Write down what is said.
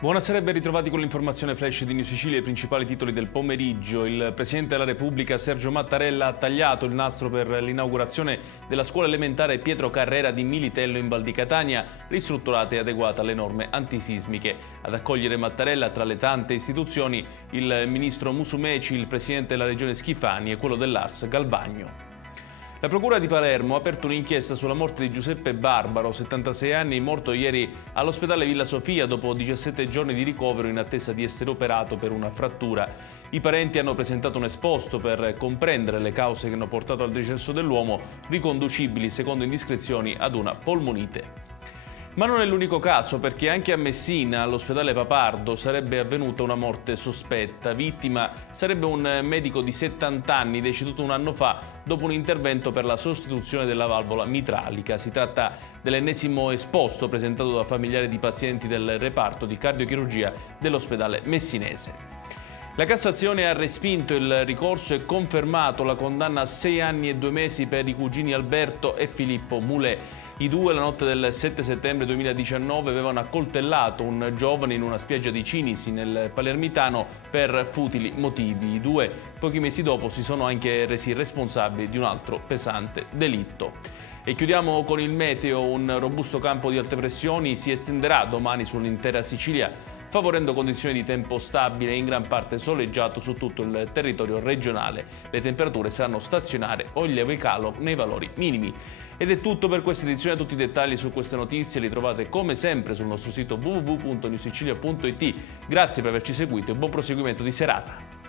Buonasera e ben ritrovati con l'informazione flash di New Sicilia e i principali titoli del pomeriggio. Il Presidente della Repubblica Sergio Mattarella ha tagliato il nastro per l'inaugurazione della scuola elementare Pietro Carrera di Militello in Val di Catania, ristrutturata e adeguata alle norme antisismiche. Ad accogliere Mattarella tra le tante istituzioni il Ministro Musumeci, il Presidente della Regione Schifani e quello dell'Ars Galvagno. La Procura di Palermo ha aperto un'inchiesta sulla morte di Giuseppe Barbaro, 76 anni, morto ieri all'ospedale Villa Sofia dopo 17 giorni di ricovero in attesa di essere operato per una frattura. I parenti hanno presentato un esposto per comprendere le cause che hanno portato al decesso dell'uomo, riconducibili, secondo indiscrezioni, ad una polmonite. Ma non è l'unico caso, perché anche a Messina, all'ospedale Papardo, sarebbe avvenuta una morte sospetta. Vittima sarebbe un medico di 70 anni deceduto un anno fa dopo un intervento per la sostituzione della valvola mitralica. Si tratta dell'ennesimo esposto presentato da familiari di pazienti del reparto di cardiochirurgia dell'ospedale messinese. La Cassazione ha respinto il ricorso e confermato la condanna a 6 anni e 2 mesi per i cugini Alberto e Filippo Mulè. I due la notte del 7 settembre 2019 avevano accoltellato un giovane in una spiaggia di Cinisi nel Palermitano per futili motivi. I due pochi mesi dopo si sono anche resi responsabili di un altro pesante delitto. E chiudiamo con il meteo. Un robusto campo di alte pressioni si estenderà domani sull'intera Sicilia, favorendo condizioni di tempo stabile e in gran parte soleggiato su tutto il territorio regionale. Le temperature saranno stazionarie o in lieve calo nei valori minimi. Ed è tutto per questa edizione. Tutti i dettagli su queste notizie li trovate come sempre sul nostro sito www.newsicilia.it. Grazie per averci seguito e buon proseguimento di serata.